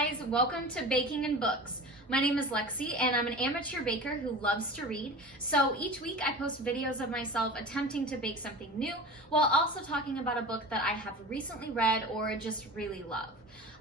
guys, welcome to Baking and Books. My name is Lexi and I'm an amateur baker who loves to read. So each week I post videos of myself attempting to bake something new while also talking about a book that I have recently read or just really love.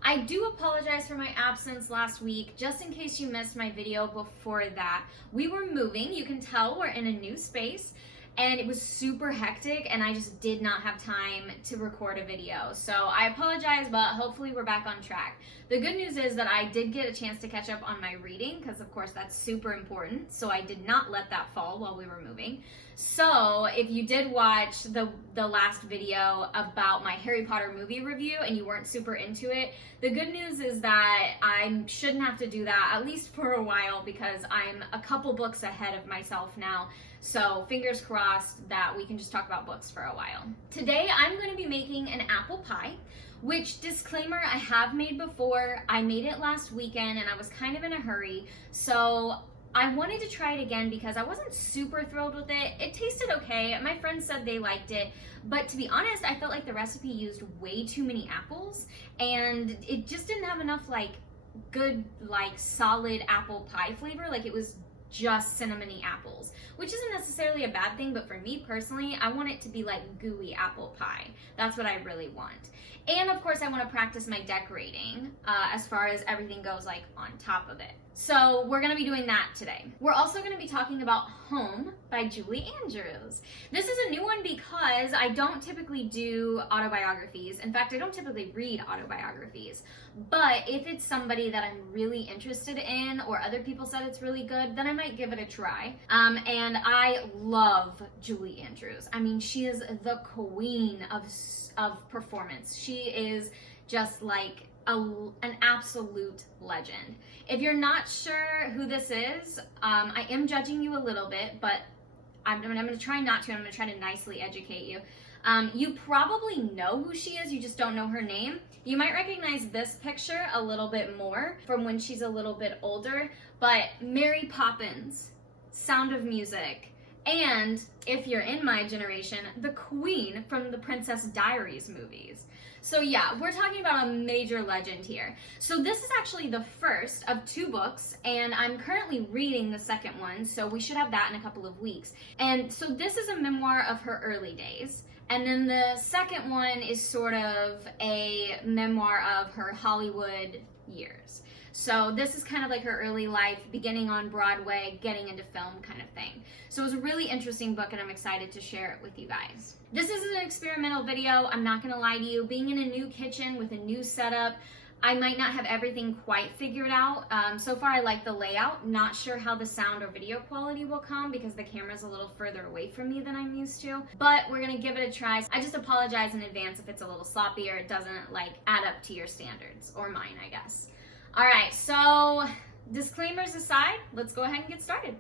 I do apologize for my absence last week, just in case you missed my video before that. We were moving, you can tell we're in a new space, and it was super hectic and I just did not have time to record a video. So I apologize, but hopefully we're back on track. The good news is that I did get a chance to catch up on my reading because of course that's super important. So I did not let that fall while we were moving. So if you did watch the last video about my Harry Potter movie review and you weren't super into it, the good news is that I shouldn't have to do that, at least for a while, because I'm a couple books ahead of myself now. So fingers crossed that we can just talk about books for a while. Today I'm going to be making an apple pie, which, disclaimer, I have made before. I made it last weekend and I was kind of in a hurry. So I wanted to try it again because I wasn't super thrilled with it. It tasted okay. My friends said they liked it, but to be honest, I felt like the recipe used way too many apples and it just didn't have enough good solid apple pie flavor. Like it was just cinnamony apples, which isn't necessarily a bad thing, but for me personally, I want it to be like gooey apple pie. That's what I really want. And of course I want to practice my decorating as far as everything goes on top of it. So we're going to be doing that today. We're also going to be talking about Home by Julie Andrews. This is a new one because I don't typically do autobiographies. In fact, I don't typically read autobiographies. But if it's somebody that I'm really interested in or other people said it's really good, then I might give it a try. And I love Julie Andrews. I mean, she is the queen of performance. She is just like an absolute legend. If you're not sure who this is, I am judging you a little bit, but I'm going to try not to. I'm going to try to nicely educate you. You probably know who she is, you just don't know her name. You might recognize this picture a little bit more from when she's a little bit older, but Mary Poppins, Sound of Music, and if you're in my generation, the Queen from the Princess Diaries movies. So yeah, we're talking about a major legend here. So this is actually the first of two books, and I'm currently reading the second one, so we should have that in a couple of weeks. And so this is a memoir of her early days. And then the second one is sort of a memoir of her Hollywood years. So this is kind of like her early life, beginning on Broadway, getting into film kind of thing. So it was a really interesting book and I'm excited to share it with you guys. This is an experimental video, I'm not gonna lie to you. Being in a new kitchen with a new setup, I might not have everything quite figured out. So far I like the layout, not sure how the sound or video quality will come because the camera's a little further away from me than I'm used to, but we're gonna give it a try. I just apologize in advance if it's a little sloppy or it doesn't add up to your standards, or mine, I guess. All right, so disclaimers aside, let's go ahead and get started.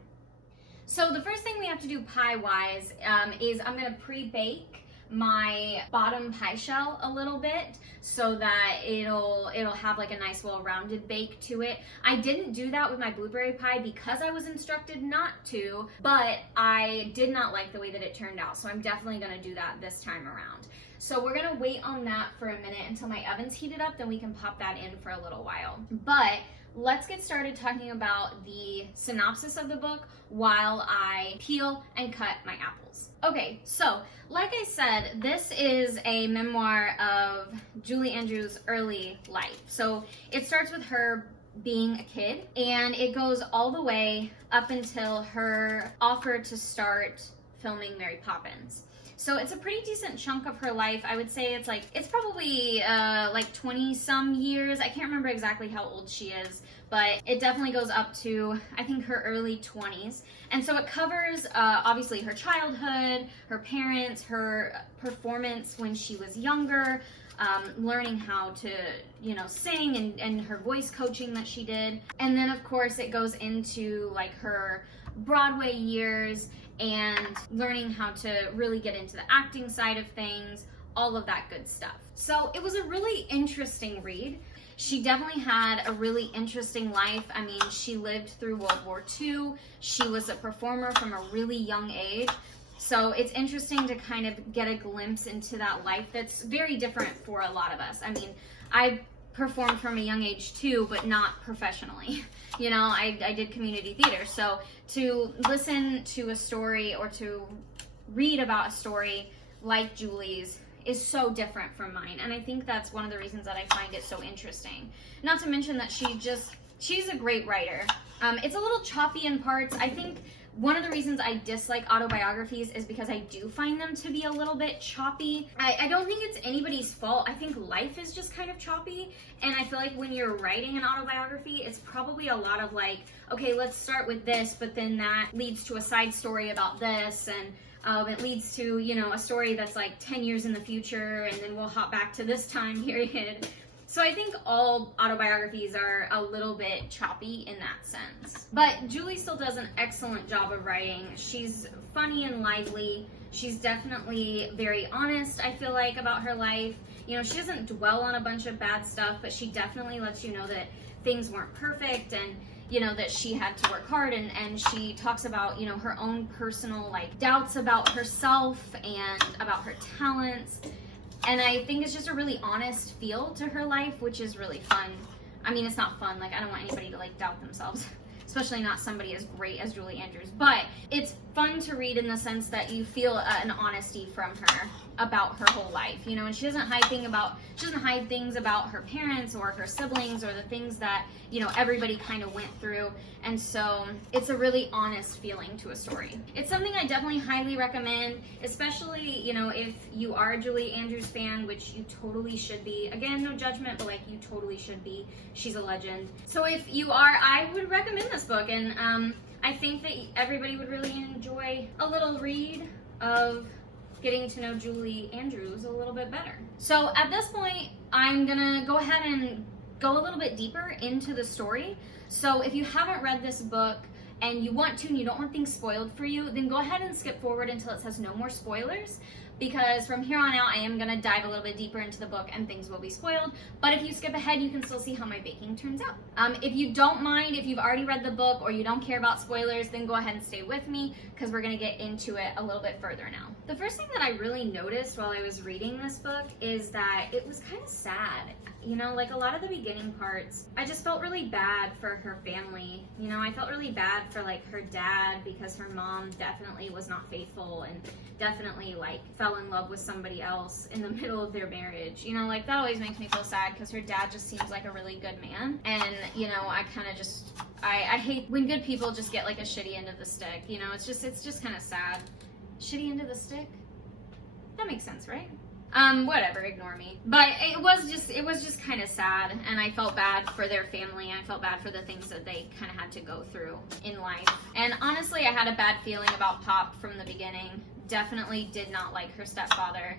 So the first thing we have to do pie-wise is I'm gonna pre-bake my bottom pie shell a little bit so that it'll have a nice well-rounded bake to it. I didn't do that with my blueberry pie because I was instructed not to, but I did not like the way that it turned out, so I'm definitely gonna do that this time around. So we're gonna wait on that for a minute until my oven's heated up, then we can pop that in for a little while. But let's get started talking about the synopsis of the book while I peel and cut my apples. Okay, so like I said, this is a memoir of Julie Andrews' early life. So it starts with her being a kid and it goes all the way up until her offer to start filming Mary Poppins. So it's a pretty decent chunk of her life. I would say it's probably 20 some years. I can't remember exactly how old she is, but it definitely goes up to, I think, her early 20s. And so it covers obviously her childhood, her parents, her performance when she was younger, learning how to, sing and her voice coaching that she did. And then of course it goes into her Broadway years and learning how to really get into the acting side of things, all of that good stuff. So it was a really interesting read. She definitely had a really interesting life. I mean, she lived through World War II. She was a performer from a really young age. So it's interesting to kind of get a glimpse into that life that's very different for a lot of us. I mean, I performed from a young age too, but not professionally. You know, I did community theater. So to listen to a story or to read about a story like Julie's is so different from mine. And I think that's one of the reasons that I find it so interesting. Not to mention that she's a great writer. It's a little choppy in parts. I think one of the reasons I dislike autobiographies is because I do find them to be a little bit choppy. I don't think it's anybody's fault. I think life is just kind of choppy. And I feel like when you're writing an autobiography, it's probably a lot of like, okay, let's start with this, but then that leads to a side story about this, and it leads to, you know, a story that's like 10 years in the future, and then we'll hop back to this time period. So I think all autobiographies are a little bit choppy in that sense. But Julie still does an excellent job of writing. She's funny and lively. She's definitely very honest, I feel like, about her life. You know, she doesn't dwell on a bunch of bad stuff, but she definitely lets you know that things weren't perfect, and you know, that she had to work hard, and she talks about, you know, her own personal like doubts about herself and about her talents. And I think it's just a really honest feel to her life, which is really fun. I mean, it's not fun. Like, I don't want anybody to like doubt themselves, especially not somebody as great as Julie Andrews. But it's fun to read in the sense that you feel an honesty from her about her whole life, you know. And she doesn't hide things about her parents or her siblings or the things that, you know, everybody kind of went through. And so it's a really honest feeling to a story. It's something I definitely highly recommend, especially, you know, if you are a Julie Andrews fan, which you totally should be. Again, no judgment, but like, you totally should be. She's a legend. So if you are, I would recommend this book. And I think that everybody would really enjoy a little read of getting to know Julie Andrews a little bit better. So at this point, I'm gonna go ahead and go a little bit deeper into the story. So if you haven't read this book and you want to and you don't want things spoiled for you, then go ahead and skip forward until it says no more spoilers, because from here on out I am going to dive a little bit deeper into the book and things will be spoiled. But if you skip ahead, you can still see how my baking turns out. If you don't mind, if you've already read the book or you don't care about spoilers, then go ahead and stay with me, because we're going to get into it a little bit further now. The first thing that I really noticed while I was reading this book is that it was kind of sad. You know, like a lot of the beginning parts, I just felt really bad for her family. You know, I felt really bad for like her dad, because her mom definitely was not faithful and definitely like fell in love with somebody else in the middle of their marriage. You know, like that always makes me feel sad, because her dad just seems like a really good man. And, you know, I kind of just, I hate when good people just get like a shitty end of the stick. You know, it's just kind of sad. Shitty end of the stick? That makes sense, right? Whatever, ignore me. But it was just kind of sad, and I felt bad for their family. I felt bad for the things that they kind of had to go through in life. And honestly, I had a bad feeling about Pop from the beginning. Definitely did not like her stepfather.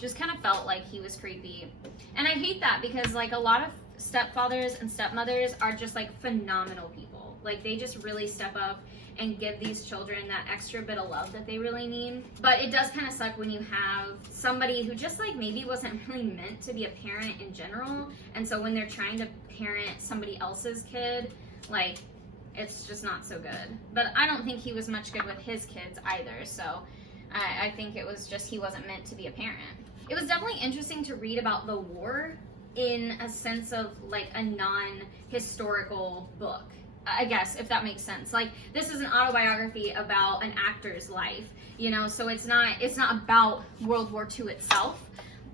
Just kind of felt like he was creepy. And I hate that, because like a lot of stepfathers and stepmothers are just like phenomenal people. Like they just really step up and give these children that extra bit of love that they really need. But it does kind of suck when you have somebody who just like maybe wasn't really meant to be a parent in general, and so when they're trying to parent somebody else's kid, like it's just not so good. But I don't think he was much good with his kids either, so I think it was just he wasn't meant to be a parent. It was definitely interesting to read about the war in a sense of like a non-historical book, I guess, if that makes sense. Like, this is an autobiography about an actor's life, you know, so it's not about World War II itself,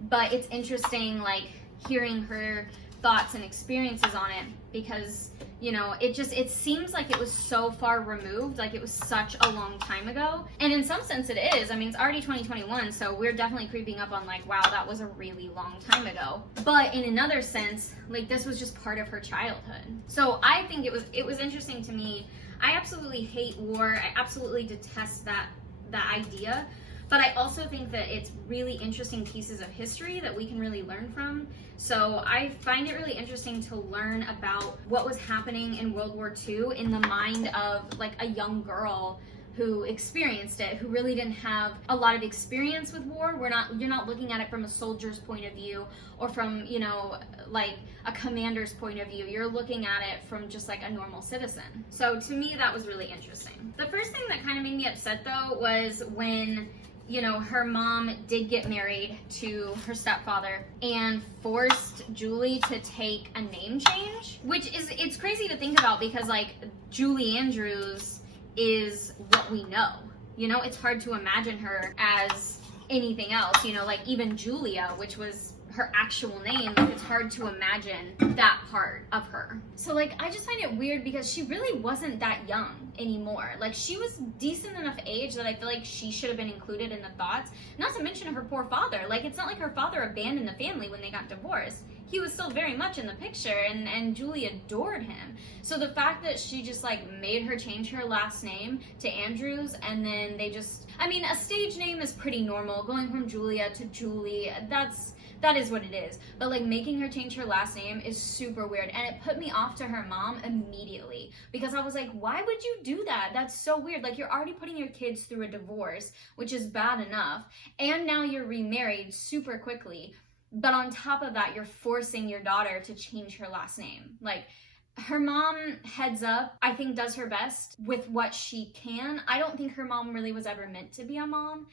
but it's interesting, like, hearing her thoughts and experiences on it, because, you know, it seems like it was so far removed, like it was such a long time ago. And in some sense it is. I mean, it's already 2021, so we're definitely creeping up on like, wow, that was a really long time ago. But in another sense, like this was just part of her childhood. So I think it was interesting to me. I absolutely hate war. I absolutely detest that idea. But I also think that it's really interesting pieces of history that we can really learn from. So I find it really interesting to learn about what was happening in World War II in the mind of like a young girl who experienced it, who really didn't have a lot of experience with war. You're not looking at it from a soldier's point of view or from, you know, like a commander's point of view. You're looking at it from just like a normal citizen. So to me, that was really interesting. The first thing that kind of made me upset though was when you know, her mom did get married to her stepfather and forced Julie to take a name change, which is, it's crazy to think about because like Julie Andrews is what we know. You know, it's hard to imagine her as anything else, you know, like even Julia, which was her actual name, like it's hard to imagine that part of her. So like I just find it weird because she really wasn't that young anymore. Like she was decent enough age that I feel like she should have been included in the thoughts. Not to mention her poor father. Like it's not like her father abandoned the family when they got divorced. He was still very much in the picture, and Julie adored him. So the fact that she just like made her change her last name to Andrews, and then they just, I mean, a stage name is pretty normal. Going from Julia to Julie, that is what it is. But like making her change her last name is super weird, and it put me off to her mom immediately because I was like, why would you do that? That's so weird. Like you're already putting your kids through a divorce, which is bad enough, and now you're remarried super quickly. But on top of that, you're forcing your daughter to change her last name. Like, her mom, heads up, I think does her best with what she can. I don't think her mom really was ever meant to be a mom.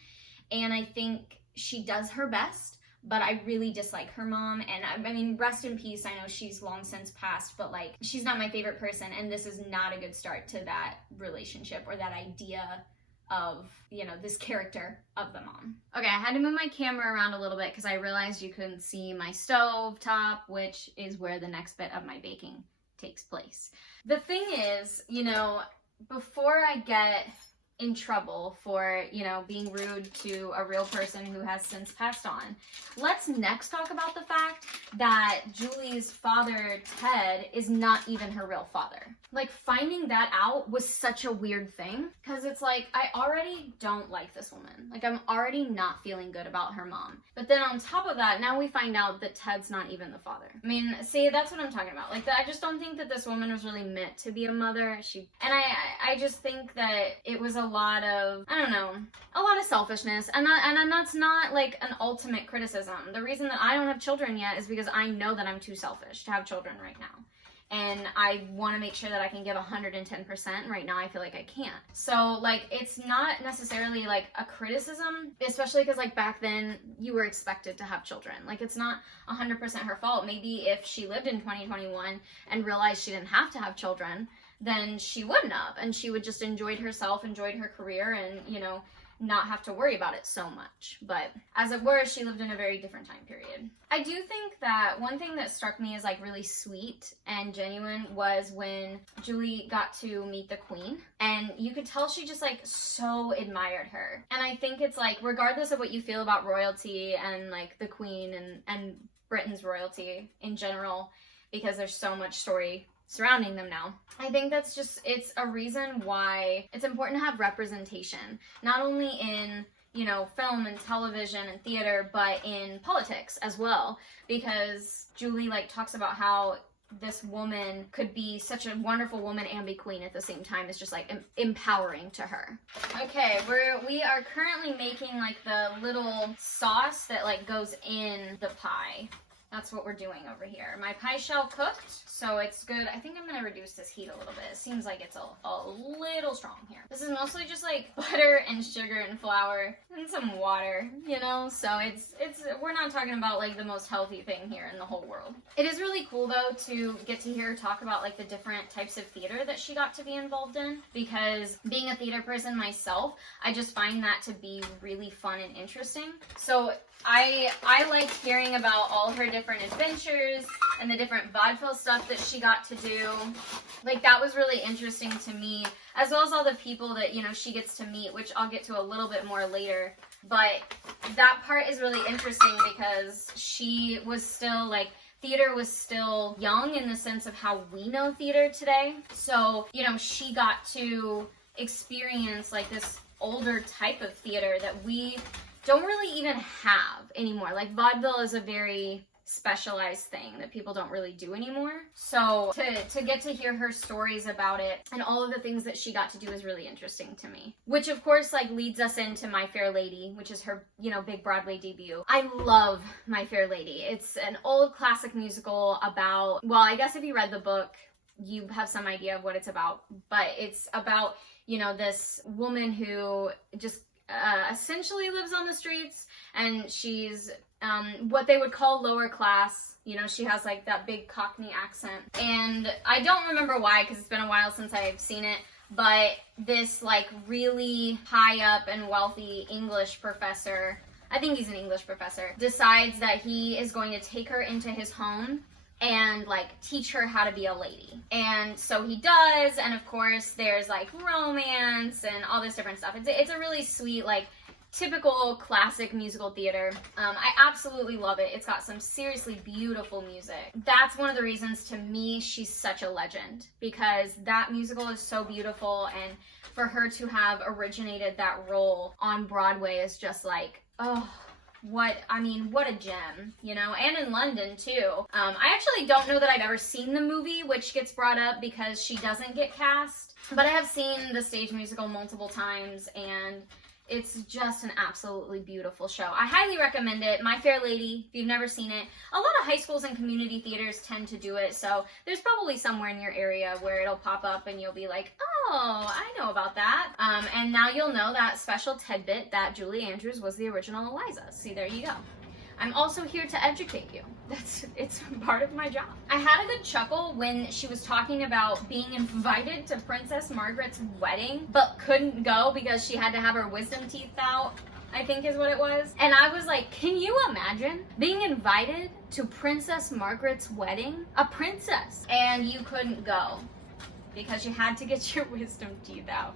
And I think she does her best, but I really dislike her mom. And I mean, rest in peace. I know she's long since passed, but like, she's not my favorite person. And this is not a good start to that relationship or that idea of, you know, this character of the mom. Okay, I had to move my camera around a little bit because I realized you couldn't see my stove top, which is where the next bit of my baking takes place. The thing is, you know, before I get in trouble for, you know, being rude to a real person who has since passed on, let's next talk about the fact that Julie's father, Ted, is not even her real father. Like, finding that out was such a weird thing because it's like, I already don't like this woman. Like, I'm already not feeling good about her mom. But then on top of that, now we find out that Ted's not even the father. I mean, see, that's what I'm talking about. Like, I just don't think that this woman was really meant to be a mother. I just think that it was a lot of, I don't know, a lot of selfishness. And that's not like an ultimate criticism. The reason that I don't have children yet is because I know that I'm too selfish to have children right now. And I want to make sure that I can give 110%. Right now, I feel like I can't. So, like, it's not necessarily, like, a criticism, especially because, like, back then, you were expected to have children. Like, it's not 100% her fault. Maybe if she lived in 2021 and realized she didn't have to have children, then she wouldn't have. And she would just enjoyed herself, enjoyed her career, and, you know, not have to worry about it so much. But as it were, she lived in a very different time period. I do think that one thing that struck me as like really sweet and genuine was when Julie got to meet the Queen, and you could tell she just like so admired her. And I think it's like, regardless of what you feel about royalty and like the Queen and Britain's royalty in general, because there's so much story surrounding them now, I think that's just, it's a reason why it's important to have representation, not only in, you know, film and television and theater, but in politics as well, because Julie like talks about how this woman could be such a wonderful woman and be queen at the same time. Is just like empowering to her. Okay, we are currently making like the little sauce that like goes in the pie. That's what we're doing over here. My pie shell cooked, so it's good. I think I'm gonna reduce this heat a little bit. It seems like it's a little strong here. This is mostly just like butter and sugar and flour and some water, you know? So we're not talking about like the most healthy thing here in the whole world. It is really cool though to get to hear her talk about like the different types of theater that she got to be involved in, because being a theater person myself, I just find that to be really fun and interesting. So I like hearing about all her different adventures and the different vaudeville stuff that she got to do. Like, that was really interesting to me, as well as all the people that, you know, she gets to meet, which I'll get to a little bit more later. But that part is really interesting because she was still, like, theater was still young in the sense of how we know theater today. So, you know, she got to experience, like, this older type of theater that we don't really even have anymore. Like, vaudeville is a very specialized thing that people don't really do anymore. So to get to hear her stories about it and all of the things that she got to do is really interesting to me. Which of course like leads us into My Fair Lady, which is her, you know, big Broadway debut. I love My Fair Lady. It's an old classic musical about, well, I guess if you read the book, you have some idea of what it's about, but it's about, you know, this woman who just essentially lives on the streets, and she's what they would call lower class. You know, she has like that big Cockney accent. And I don't remember why, because it's been a while since I've seen it, but this like really high up and wealthy English professor, I think he's an English professor, decides that he is going to take her into his home and like teach her how to be a lady. And so he does, and of course there's like romance and all this different stuff. It's a really sweet, like typical classic musical theater. I absolutely love it. It's got some seriously beautiful music. That's one of the reasons to me she's such a legend, because that musical is so beautiful, and for her to have originated that role on Broadway is just like, oh, what a gem, you know, and in London too. I actually don't know that I've ever seen the movie, which gets brought up because she doesn't get cast, but I have seen the stage musical multiple times, and it's just an absolutely beautiful show. I highly recommend it. My Fair Lady, if you've never seen it. A lot of high schools and community theaters tend to do it, so there's probably somewhere in your area where it'll pop up and you'll be like, oh, I know about that. And now you'll know that special tidbit that Julie Andrews was the original Eliza. See, there you go. I'm also here to educate you. It's part of my job. I had a good chuckle when she was talking about being invited to Princess Margaret's wedding, but couldn't go because she had to have her wisdom teeth out, I think is what it was. And I was like, can you imagine being invited to Princess Margaret's wedding? A princess. And you couldn't go because you had to get your wisdom teeth out.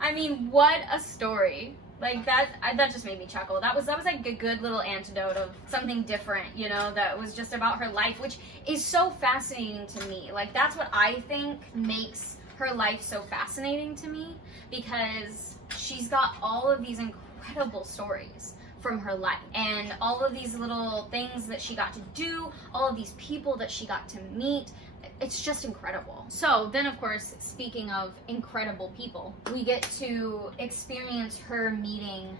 I mean, what a story. Like that just made me chuckle. That was like a good little antidote of something different, you know, that was just about her life, which is so fascinating to me. Like that's what I think makes her life so fascinating to me, because she's got all of these incredible stories from her life, and all of these little things that she got to do, all of these people that she got to meet. It's just incredible. So then, of course, speaking of incredible people, we get to experience her meeting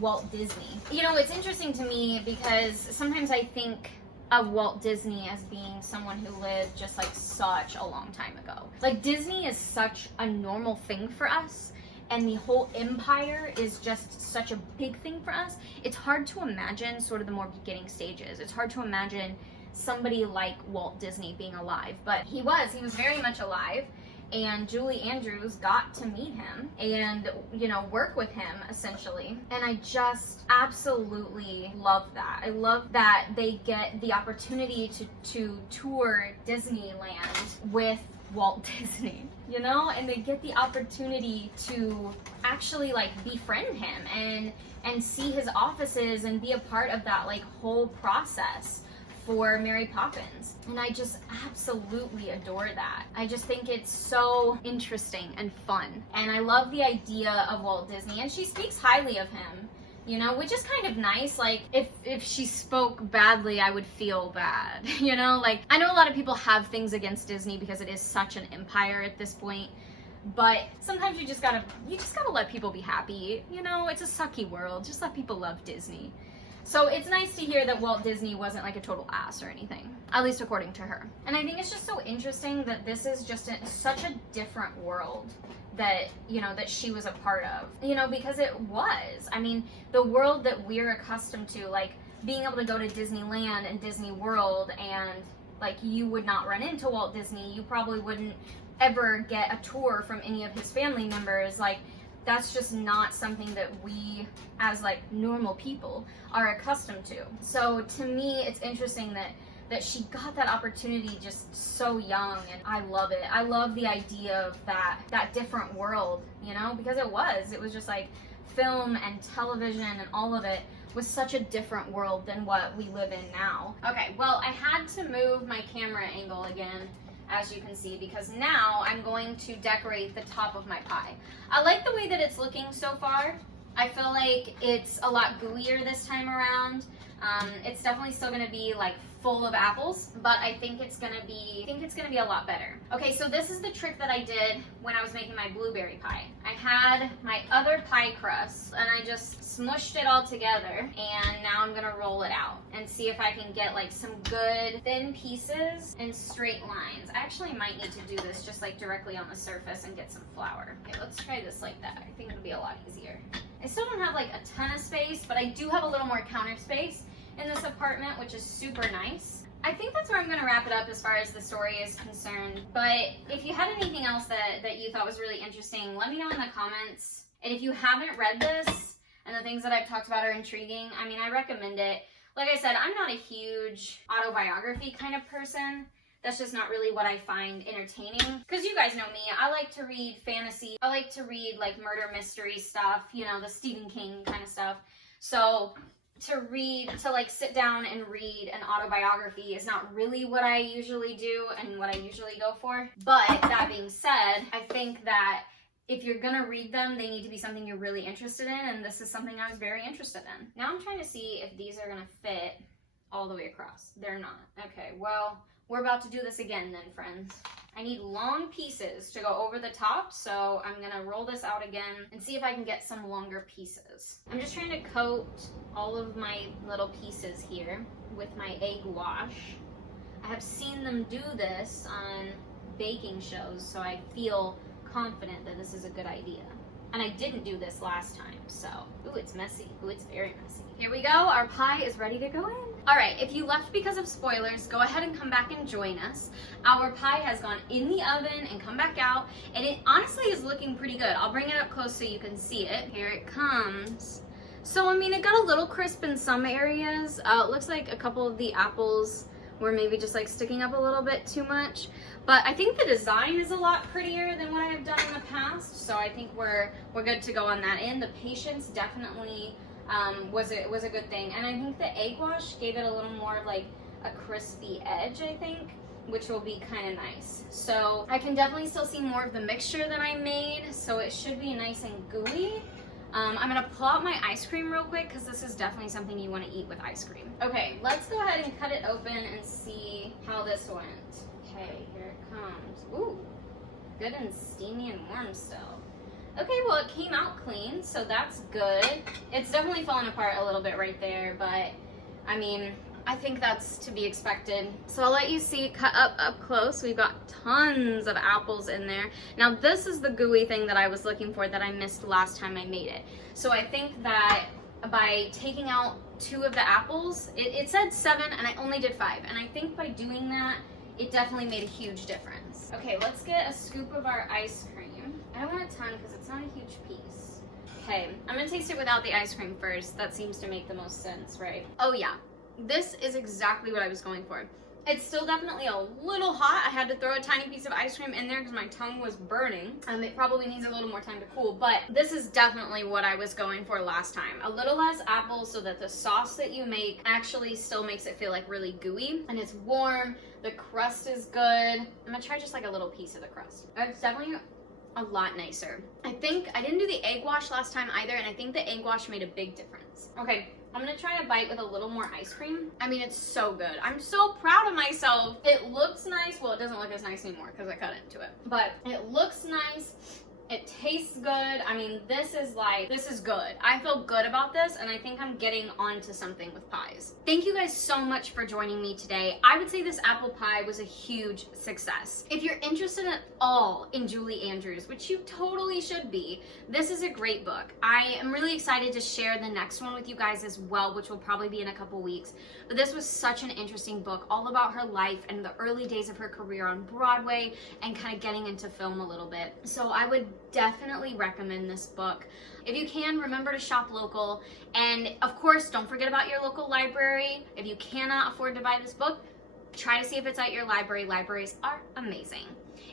Walt Disney. You know, it's interesting to me because sometimes I think of Walt Disney as being someone who lived just like such a long time ago. Like Disney is such a normal thing for us, and the whole empire is just such a big thing for us. It's hard to imagine sort of the more beginning stages. It's hard to imagine somebody like Walt Disney being alive, but he was very much alive, and Julie Andrews got to meet him and, you know, work with him essentially. And I just absolutely love that. I love that they get the opportunity to tour Disneyland with Walt Disney, you know, and they get the opportunity to actually like befriend him and see his offices and be a part of that like whole process for Mary Poppins. And I just absolutely adore that. I just think it's so interesting and fun. And I love the idea of Walt Disney, and she speaks highly of him, you know, which is kind of nice. Like if she spoke badly, I would feel bad, you know. Like I know a lot of people have things against Disney because it is such an empire at this point, but sometimes you just gotta let people be happy, you know. It's a sucky world, just let people love Disney. So it's nice to hear that Walt Disney wasn't like a total ass or anything, at least according to her. And I think it's just so interesting that this is just such a different world that, you know, that she was a part of, you know, because it was. I mean, the world that we're accustomed to, like being able to go to Disneyland and Disney World, and like you would not run into Walt Disney. You probably wouldn't ever get a tour from any of his family members. Like that's just not something that we as like normal people are accustomed to. So to me, it's interesting that she got that opportunity just so young, and I love it. I love the idea of that different world, you know, because it was just like film and television and all of it was such a different world than what we live in now. Okay, well, I had to move my camera angle again, as you can see, because now I'm going to decorate the top of my pie. I like the way that it's looking so far. I feel like it's a lot gooier this time around. It's definitely still gonna be like full of apples, but I think it's gonna be a lot better. Okay, so this is the trick that I did when I was making my blueberry pie. I had my other pie crust and I just smushed it all together, and now I'm gonna roll it out and see if I can get like some good thin pieces and straight lines. I actually might need to do this just like directly on the surface and get some flour. Okay, let's try this like that. I think it'll be a lot easier. I still don't have like a ton of space, but I do have a little more counter space in this apartment, which is super nice. I think that's where I'm going to wrap it up as far as the story is concerned. But if you had anything else that you thought was really interesting, let me know in the comments. And if you haven't read this and the things that I've talked about are intriguing, I mean, I recommend it. Like I said, I'm not a huge autobiography kind of person. That's just not really what I find entertaining. Because you guys know me, I like to read fantasy. I like to read like murder mystery stuff, you know, the Stephen King kind of stuff. So to like sit down and read an autobiography is not really what I usually do and what I usually go for. But that being said, I think that if you're gonna read them, they need to be something you're really interested in, and this is something I was very interested in. Now I'm trying to see if these are gonna fit all the way across. They're not. Okay, well, we're about to do this again then, friends. I need long pieces to go over the top, so I'm gonna roll this out again and see if I can get some longer pieces. I'm just trying to coat all of my little pieces here with my egg wash. I have seen them do this on baking shows, so I feel confident that this is a good idea. And I didn't do this last time, so, ooh, it's messy. Ooh, it's very messy. Here we go, our pie is ready to go in. All right, if you left because of spoilers, go ahead and come back and join us. Our pie has gone in the oven and come back out, and it honestly is looking pretty good. I'll bring it up close so you can see it. Here it comes. So, I mean, it got a little crisp in some areas. It looks like a couple of the apples were maybe just like sticking up a little bit too much. But I think the design is a lot prettier than what I have done in the past. So I think we're good to go on that end. The patience definitely was a good thing. And I think the egg wash gave it a little more of like a crispy edge, I think, which will be kind of nice. So I can definitely still see more of the mixture that I made. So it should be nice and gooey. I'm gonna pull out my ice cream real quick because this is definitely something you want to eat with ice cream. Okay, let's go ahead and cut it open and see how this went. Okay, here it comes. Ooh, good and steamy and warm still. Okay, well it came out clean, so that's good. It's definitely falling apart a little bit right there, but I mean, I think that's to be expected. So I'll let you see cut up close. We've got tons of apples in there. Now this is the gooey thing that I was looking for that I missed last time I made it. So I think that by taking out 2 of the apples, it said 7 and I only did 5. And I think by doing that, it definitely made a huge difference. Okay, let's get a scoop of our ice cream. I don't want a ton because it's not a huge piece. Okay, I'm gonna taste it without the ice cream first. That seems to make the most sense, right? Oh yeah. This is exactly what I was going for. It's still definitely a little hot. I had to throw a tiny piece of ice cream in there because my tongue was burning. It probably needs a little more time to cool, but this is definitely what I was going for last time. A little less apple so that the sauce that you make actually still makes it feel like really gooey, and it's warm. The crust is good. I'm gonna try just like a little piece of the crust. It's definitely a lot nicer. I think I didn't do the egg wash last time either, and I think the egg wash made a big difference. Okay, I'm gonna try a bite with a little more ice cream. I mean, it's so good. I'm so proud of myself. It looks nice. Well, it doesn't look as nice anymore because I cut into it. But it looks nice. It tastes good. I mean, this is good. I feel good about this, and I think I'm getting onto something with pies. Thank you guys so much for joining me today. I would say this apple pie was a huge success. If you're interested at all in Julie Andrews, which you totally should be, this is a great book. I am really excited to share the next one with you guys as well, which will probably be in a couple weeks. But this was such an interesting book, all about her life and the early days of her career on Broadway and kind of getting into film a little bit. So I would definitely recommend this book. If you can, remember to shop local, and of course don't forget about your local library. If you cannot afford to buy this book, try to see if it's at your library. Libraries are amazing.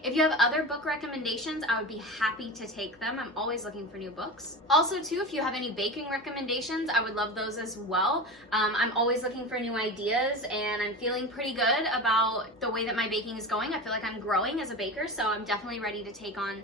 If you have other book recommendations, I would be happy to take them. I'm always looking for new books. Also too, if you have any baking recommendations, I would love those as well. I'm always looking for new ideas, and I'm feeling pretty good about the way that my baking is going. I feel like I'm growing as a baker, so I'm definitely ready to take on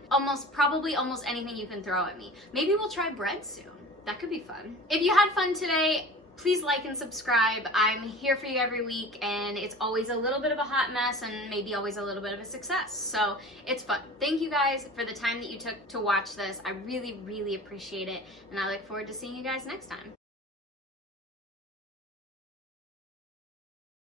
probably almost anything you can throw at me. Maybe we'll try bread soon. That could be fun. If you had fun today, Please like and subscribe. I'm here for you every week, and it's always a little bit of a hot mess and maybe always a little bit of a success. So it's fun. Thank you guys for the time that you took to watch this. I really, really appreciate it, and I look forward to seeing you guys next time.